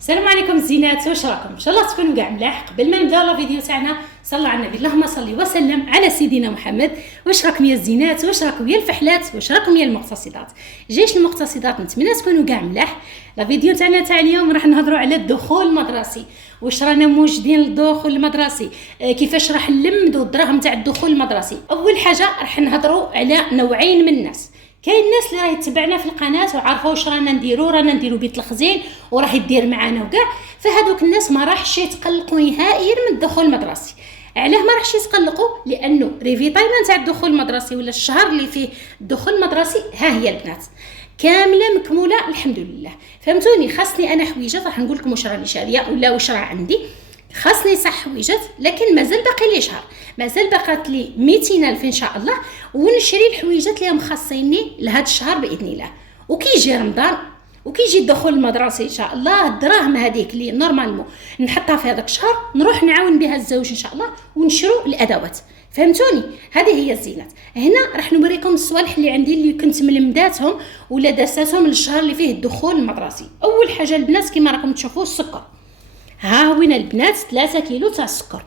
السلام عليكم الزينات، واش راكم؟ ان شاء الله تكونوا كاع ملاح. قبل ما نبداو لا فيديو تاعنا صلوا على النبي، اللهم صل وسلم على سيدنا محمد. واش راكم يا الزينات؟ واش راكم يا الفحلات؟ واش راكم يا المقتصدات؟ جيش المقتصدات، نتمنى تكونوا كاع ملاح. لا فيديو تاعنا تاع اليوم راح نهضروا على الدخول المدرسي، واش رانا موجدين للدخول المدرسي، كيفاش راح نلمدوا الدراهم تاع الدخول المدرسي. اول حاجه راح نهضروا على نوعين من الناس. كاين الناس اللي راهي تتبعنا في القناه وعارفه واش رانا نديروا بيت الخزين وراح يدير معانا وكاع، فهذوك الناس ما راحش يتقلقوا نهائيا من الدخول المدرسي. علاه ما راحش يتقلقوا؟ لانه ريفيتايمون تاع الدخول المدرسي ولا الشهر اللي فيه الدخول المدرسي ها هي البنات كامله مكموله الحمد لله. فهمتوني؟ خاصني انا حويجات راح نقول لكم واش راني شاريه ولا واش راه عندي. خاصني صح حويجات، لكن مازال باقي لي شهر، مازال بقات لي 200,000 ان شاء الله، ونشري الحويجات اللي مخصيني لهذا الشهر باذن الله. وكيجي رمضان وكيجي الدخول المدرسي ان شاء الله، الدراهم هذيك اللي نورمالمون نحطها في هذاك الشهر نروح نعاون بها الزوج ان شاء الله ونشرو الادوات. فهمتوني؟ هذه هي الزينات. هنا راح نوريكم الصوالح اللي عندي اللي كنت ملمداتهم ولا داساتهم للشهر اللي فيه الدخول المدرسي. اول حاجه البنات كما راكم تشوفوا السكر. ها وين البنات 3 كيلو تاع السكر،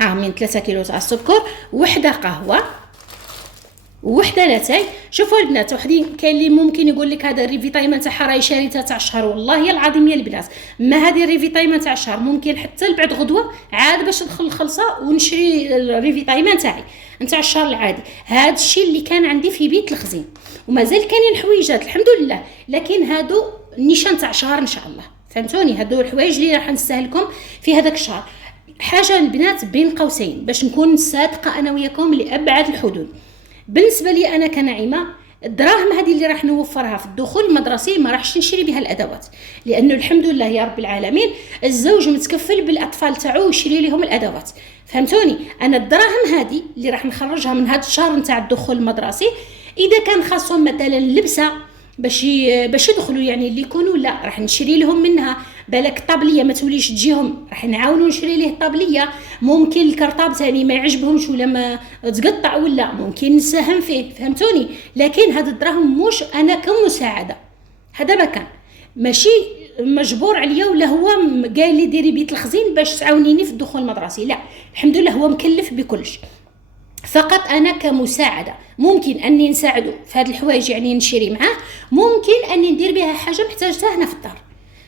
ها من 3 كيلو تاع السكر، وحده قهوه وحده لاتاي. شوفوا البنات، وحدين كاين اللي ممكن يقول لك هذا الريفيتايمون تاعها راهي شاريتها تاع الشهر، والله العظيم يا البنات ما هذه الريفيتايمون تاع الشهر، ممكن حتى لبعد غدوه عاد باش ندخل الخلصه ونشري الريفيتايمون تاعي نتاع الشهر العادي. هذا الشيء اللي كان عندي في بيت الخزين، ومازال كاينين حويجات الحمد لله، لكن هادو نيشان تاع شهر ان شاء الله. فهمتوني؟ هادو الحوايج اللي راح نستهلكم في هذاك الشهر. حاجه البنات بين قوسين باش نكون صادقه انا وياكم لابعد الحدود، بالنسبه لي انا كنعيمه الدراهم هذه اللي راح نوفرها في الدخول المدرسي ما راحش نشري بها الادوات، لانه الحمد لله يا رب العالمين الزوج متكفل بالاطفال تاعو ويشري لهم الادوات. فهمتوني؟ انا الدراهم هذه اللي راح نخرجها من هذا الشهر نتاع الدخول المدرسي، اذا كان خاصهم مثلا لبسه باش يدخلوا يعني اللي يكونوا، لا راح نشري لهم منها. بالك الطابليه ما توليش تجيهم، راح نعاونوا نشري ليه الطابليه. ممكن الكرطاب ثاني ما يعجبهمش ولا ما تقطع ولا ممكن نساهم فيه. فهمتوني؟ لكن هذا الدراهم مش انا كمساعده، هذا ما كان ماشي مجبور عليا ولا هو قال لي ديري بيت الخزين باش تعاونيني في الدخول المدرسي، لا الحمد لله هو مكلف بكلش، فقط انا كمساعده. ممكن اني نساعده في هذه الحوايج يعني نشري معاه، ممكن اني ندير بها حاجه محتاجتها هنا في الدار.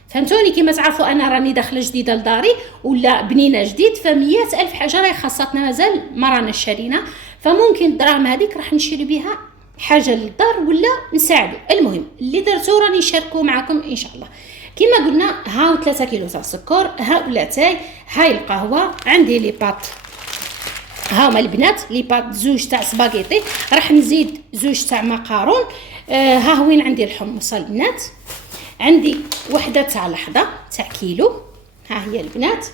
فهمتوني؟ كما تعرفوا انا راني داخله جديده لداري ولا بنينه جديد، ف100,000 حاجه راهي خاصتنا مازال ما رانا شارينا، فممكن الدراهم هذيك راح نشري بها حاجه للدار ولا نساعده. المهم اللي درتو راني شاركو معكم ان شاء الله. كما قلنا هاو 3 كيلو تاع السكر، هاولاتاي هاي القهوه، عندي لي بات هاهما البنات لي بات زوج تاع سباغيتي، راح نزيد زوج تاع مقارون. ها وين عندي الحمص البنات، عندي وحده تاع لحظه تاع كيلو، ها هي البنات.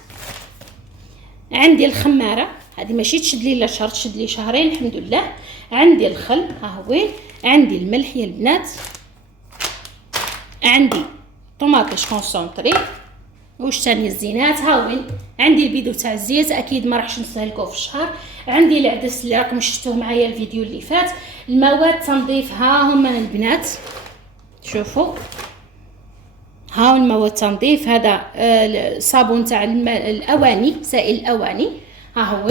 عندي الخماره هذه ماشي تشد لي لا شهر، تشد لي شهرين الحمد لله. عندي الخل ها وين، عندي الملح يا البنات، عندي طوماطيش كونسونطري. واش ثاني الزينات، ها وين عندي البيدو تاع الزيت، اكيد ما راحش نستهلكوه في الشهر. عندي العدس اللي راكم شفتوه معايا الفيديو اللي فات. المواد تنظيف ها هما البنات، شوفوا ها المواد تنظيف. هذا الصابون تاع الاواني، سائل الاواني. ها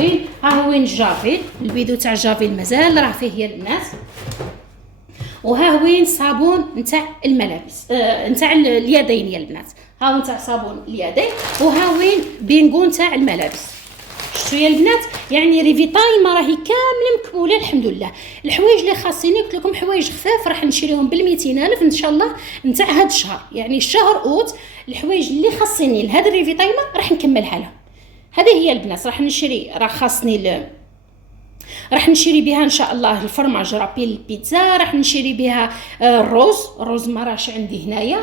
وين الجافيل، البيدو تاع الجافيل مازال راه فيه يا البنات. وها وين صابون نتاع الملابس نتاع اليدين يا البنات، ها نتاع صابون اليدين. وها وين بينغون تاع الملابس. شفتوا يا البنات؟ يعني ريفيتاي ما راهي كامله مكموله الحمد لله. الحوايج اللي خاصيني قلت لكم حوايج خفاف راح نشريهم بال200,000 ان شاء الله نتاع هذا الشهر، يعني الشهر اوت. الحوايج اللي خاصيني لهذا الريفيتاي راح نكملها لهم. هذه هي البنات راح نشري، راه خاصني راح نشري بها ان شاء الله الفرماج رابي البيتزا، راح نشري بها الروز ما راش عندي هنايا،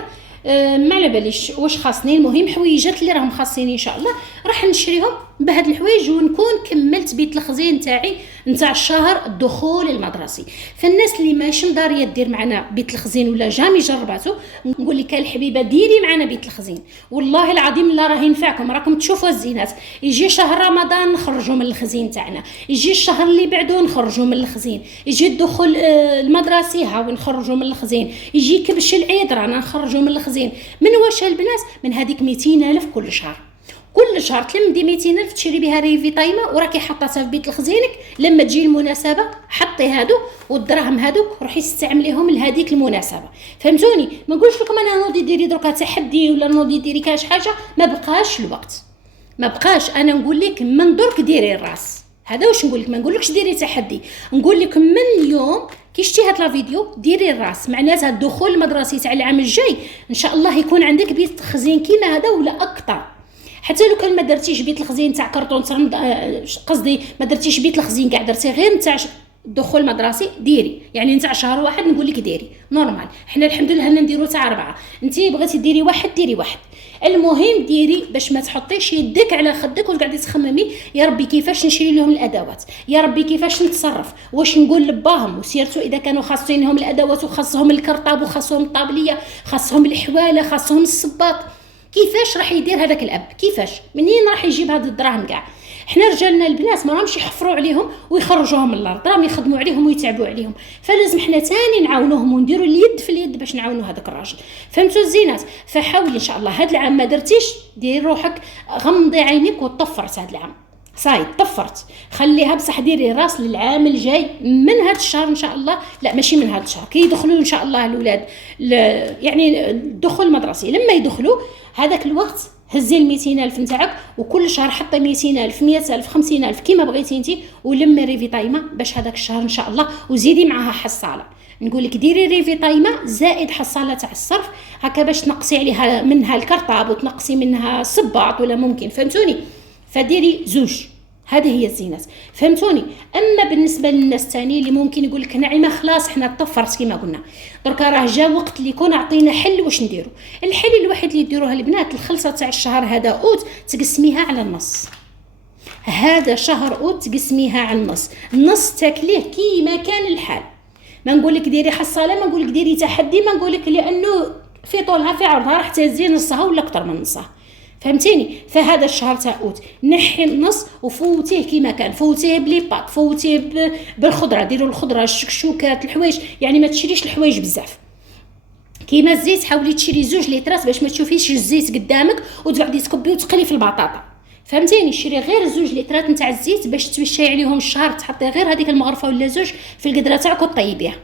ما على باليش واش خاصني. المهم حويجات اللي راهم خاصيني ان شاء الله راح نشريهم بهاد الحوايج، ونكون كملت بيت الخزين تاعي نتاع الشهر الدخول المدرسي. فالناس اللي ماشي مداريه دير معنا بيت الخزين ولا جامي جرباتو، نقول لك الحبيبه ديري معنا بيت الخزين، والله العظيم لا راه ينفعكم. راكم تشوفوا الزينات، يجي شهر رمضان نخرجوا من الخزين تاعنا، يجي الشهر اللي بعده نخرجوا من الخزين، يجي الدخول المدرسي هاو نخرجوا من الخزين، يجي كبش العيد رانا نخرجوا من الخزين. من واش البنات؟ من هذيك 200,000 كل شهر. كل شهر تلمدي 200,000 تشري بها ريفي طايمه وراكي حاطاتها في بيت لخزينك، لما تجي المناسبه حطي هادو والدراهم هادوك روحي استعمليهم لهذيك المناسبه. فهمتوني؟ ما نقولش لكم انا نوضي ديري دركا تحدي ولا نوضي ديري كاش حاجه، ما بقاش الوقت، ما بقاش. انا نقول لك من درك ديري الراس، هذا واش نقول لك. ما نقولكش ديري تحدي، نقول لك من اليوم كي شتي هاد لا فيديو ديري الراس. معناتها الدخول المدرسي تاع العام الجاي ان شاء الله يكون عندك بيت خزين كيما هذا ولا اكثر. حتى لو كان ما درتيش بيت الخزين تاع كرتون قصدي ما درتيش بيت الخزين كاع، درتي غير نتاع الدخول المدرسي ديري، يعني نتاع شهر واحد نقول لك ديري نورمال. حنا الحمد لله نديرو تاع 4، انتي بغيتي ديري واحد ديري واحد. المهم ديري باش ما تحطيش يدك على خدك وتقعدي تخممي يا ربي كيفاش نشري لهم الادوات، يا ربي كيفاش نتصرف، واش نقول لباهم، وسيرتو اذا كانوا خاصينهم الادوات وخاصهم الكرطاب وخاصهم الطابليه خاصهم الحواله خاصهم الصباط، كيفاش راح يدير هذاك الاب؟ كيفاش منين راح يجيب هاد الدراهم كاع؟ حنا رجالنا البنات ما راهمش يحفروا عليهم ويخرجوهم من الارض، راهم يخدموا عليهم ويتعبوا عليهم، فلازم حنا تاني نعاونوهم ونديروا اليد في اليد باش نعاونوا هذاك الراجل. فهمتوا الزينات؟ فحاولي ان شاء الله هاد العام ما درتيش ديري روحك غمضي عينيك وطفرت هاد العام صايد طفرت، خليها بصح ديري راس للعام الجاي من هذا الشهر ان شاء الله. لا ماشي من هذا الشهر، كي يدخلوا ان شاء الله الاولاد يعني الدخول المدرسي، لما يدخلوا هذاك الوقت هزي 200,000 نتاعك وكل شهر حطي 200,000 100,000 50,000 كيما بغيتي انت، ولمي ريفي طايمه باش هذاك الشهر ان شاء الله، وزيدي معها حصاله. نقول لك ديري ريفي طايمه زائد حصاله تاع الصرف هكا باش تنقصي عليها منها الكرطاب وتنقصي منها الصباط ولا ممكن. فهمتوني؟ فديري زوج، هذه هي الزينات. فهمتوني؟ اما بالنسبه للناس الثاني اللي ممكن يقول لك نعيمه خلاص حنا طفرت كما قلنا، دركا راه جا وقت اللي يكون عطينا حل. واش نديروا؟ الحل الوحيد اللي يديروها البنات الخلصه تاع الشهر هذا اوت تقسميها على النص. هذا شهر اوت تقسميها على النص، النص تاكليه كيما كان الحال. ما نقول لك ديري حصاله، ما نقول لك ديري تحدي، ما نقول لك لانه في طولها في عرضها راح تهزي نصها ولا اكثر من نصها. فهمتيني؟ فهذا الشهر تاع اوت نحي النص وفوتيه كيما كان، فوتيه بلي بات، فوتيه بالخضره، ديروا الخضره الشكشوكات الحوايج، يعني ما تشريش الحوايج بزاف. كيما الزيت حاولي تشري 2 لترات باش ما تشوفيش الزيت قدامك وتقعدي تكبي وتقلي في البطاطا. فهمتيني؟ شري غير 2 لترات نتاع الزيت باش تمشي عليهم الشهر، تحطي غير هذيك المغرفه ولا 2 في القدره تاعك وطيبيها.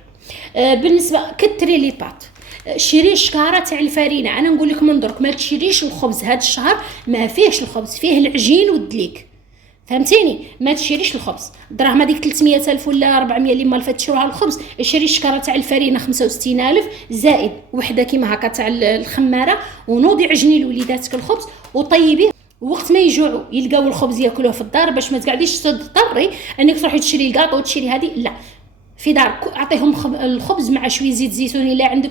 بالنسبه كتري لي بات، شري الشكاره تاع الفرينه. انا نقول لك من درك ما تشريش الخبز، هذا الشهر ما فيهش الخبز، فيه العجين والدليك. فهمتيني؟ ما تشريش الخبز، الدراهم هذيك 300,000 ولا 400 اللي مال تشروها الخبز، شري الشكاره تاع الفرينه 65,000 زائد وحده كيما هكا تاع الخماره، ونوضي عجني لوليداتك الخبز وطيبيه. وقت ما يجوعوا يلقاو الخبز ياكلوه في الدار، باش ما تقعديش تضطري انك تروحي تشري الكاطو وتشري هذه، لا في دار اعطيهم الخبز مع شويه زيت زيتون الا عندك،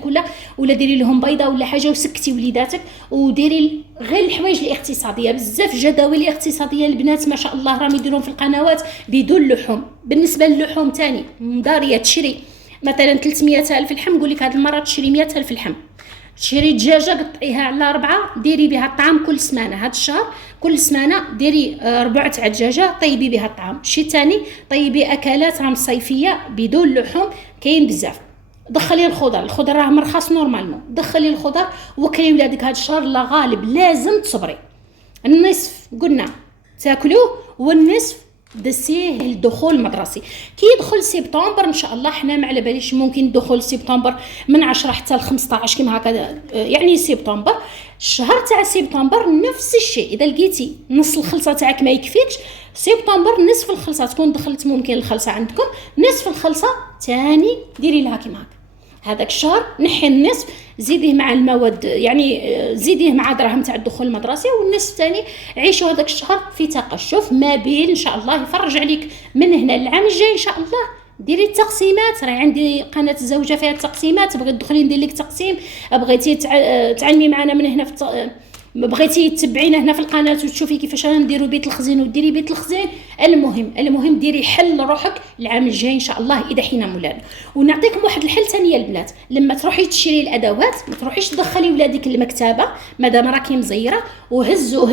ولا ديري لهم بيضه ولا حاجه وسكتي وليداتك، وديري غير الحوايج الاقتصاديه. بزاف جداول اقتصاديه البنات ما شاء الله راهم يديرون في القنوات بدون لحوم. بالنسبه للحوم تاني مداريه تشري مثلا 300,000 اللحم، نقول لك هذه المره تشري 100,000 اللحم، تشري دجاجه قطعيها على 4 ديري بها الطعام كل سمانه. هذا الشهر كل سمانه ديري 4 تاع دجاجه طيبي بها الطعام. الشيء الثاني طيبي اكلات راهم صيفيه بدون لحوم، كاين بزاف. دخلي الخضر راه مرخص نورمالمون، دخلي الخضر وكلي ولادك هذا الشهر. لا غالب لازم تصبري، النصف قلنا تاكلوه والنصف دسيه الدخول المدرسي. كي يدخل سبتمبر ان شاء الله، حنا ما على باليش ممكن دخول سبتمبر من 10 حتى ل 15 كيما هكذا، يعني سبتمبر الشهر تاع سبتمبر نفس الشيء. اذا لقيتي نص الخلصه تاعك ما يكفيكش، سبتمبر نصف الخلصه تكون دخلت ممكن الخلصه عندكم، نصف الخلصه تاني ديري لها كيما هكا. هذاك الشهر نحي النصف زيديه مع المواد، يعني زيديه مع دراهم تاع الدخول المدرسي، والنصف الثاني عيشوا هذاك الشهر في تقشف ما بين ان شاء الله يفرج عليك من هنا العام الجاي ان شاء الله. ديري التقسيمات، راه عندي قناه الزوجه فيها التقسيمات، بغيت تدخلي ندير لك تقسيم، بغيتي تعلمي معنا من هنا في بغيتي تتبعينا هنا في القناه وتشوفي كيفاش نديروا بيت الخزين وديري بيت الخزين، المهم ديري حل روحك العام الجاي ان شاء الله اذا حينا مولانا. ونعطيكم واحد الحل ثاني يا البنات، لما تروحي تشري الادوات ما تروحيش تدخلي ولادك المكتبه مادام راكي مزيره، وهزوا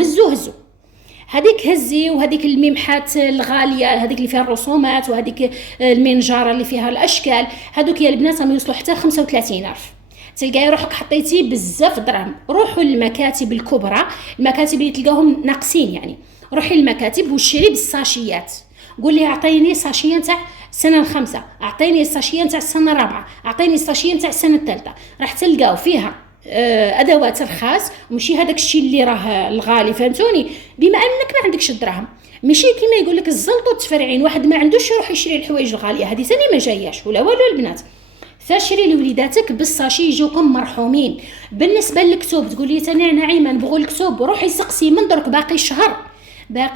هذيك هزي، وهذيك الممحات الغاليه هذيك اللي فيها الرسومات، وهذيك المنجاره اللي فيها الاشكال، هذوك يا البنات راهم يوصلوا حتى 35,000. تلقاي روحك حطيتي بزاف دراهم. روحوا للمكاتب الكبرى، المكاتب اللي تلقاهم ناقصين يعني، روحي للمكاتب وشري بالساشيات، قول لي اعطيني ساشيه تاع السنه الخامسه، اعطيني ساشيه تاع السنه الرابعه، اعطيني ساشيه تاع السنه الثالثه. راح تلقاو فيها ادوات رخاص، وماشي هذاك الشيء اللي راه الغالي، فهمتوني؟ بما انك ما عندكش الدراهم، ماشي كيما يقول لك الزلط والتفرعين، واحد ما عندوش يروح يشري الحوايج الغاليه هذه ثاني ما جاياش ولا والو البنات. فاشري لوليداتك بالساشي يجوكم مرحومين. بالنسبه للكتب تقولي تاني نعيمه نبغوا الكتب، روحي سقسي من درك باقي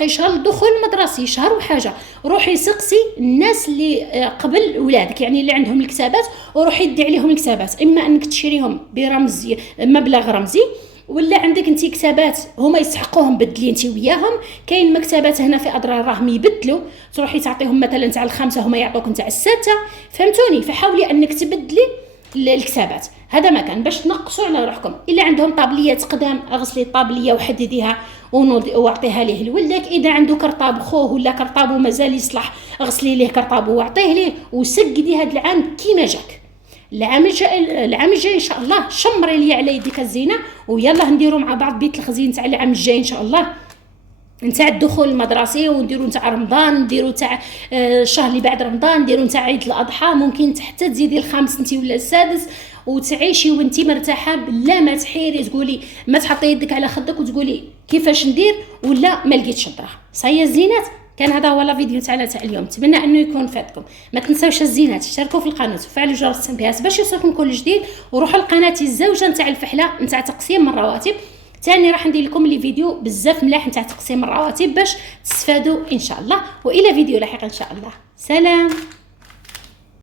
شهر الدخول المدرسي، شهر وحاجه، روحي سقسي الناس اللي قبل ولادك يعني اللي عندهم الكتابات، وروحي دي عليهم الكتابات، اما انك تشريهم برمز مبلغ رمزي، ولا عندك انت كتابات هما يسحقوهم بدلي انت وياهم. كاين مكتبات هنا في اضرار راهم يبدلوا، تروحي تعطيهم مثلا تاع ال5 هما يعطوك نتاع ال6، فهمتوني؟ فحاولي انك تبدلي الكتابات، هذا مكان باش تنقصوا على روحكم. الا عندهم طابليات قدام اغسلي الطابليه وحدديها واعطيها ليه لولدك. اذا عنده كرطاب خوه ولا كرطابه مازال يصلح اغسلي ليه كرطابه واعطيه ليه، وسقدي هذا العام كيما جاك. العام الجاي ان شاء الله شمري لي على يديك الزينه، ويلا نديروا مع بعض بيت الخزين تاع العام الجاي ان شاء الله، نتاع الدخول المدرسي، ونديروا نتاع رمضان، نديروا تاع الشهر اللي بعد رمضان، نديروا نتاع عيد الاضحى، ممكن حتى تزيدي الخامس انت ولا السادس، وتعيشي وانت مرتاحه بلا ما تحيري تقولي ما تحطي يدك على خدك وتقولي كيفاش ندير ولا ما لقيتش الدراهم. صايه الزينات، كان هذا هو الفيديو تاعنا تاع اليوم، نتمنى انه يكون فاتكم. ما تنساوش الزينات، اشتركوا في القناه وفعلوا جرس التنبيهات باش يوصلكم كل جديد، وروحوا لقناه الزوجه نتاع الفحله نتاع تقسيم الرواتب، ثاني راح ندير لكم لي فيديو بزاف ملاح نتاع تقسيم الرواتب باش تستفادوا ان شاء الله. والى فيديو لاحق ان شاء الله، سلام.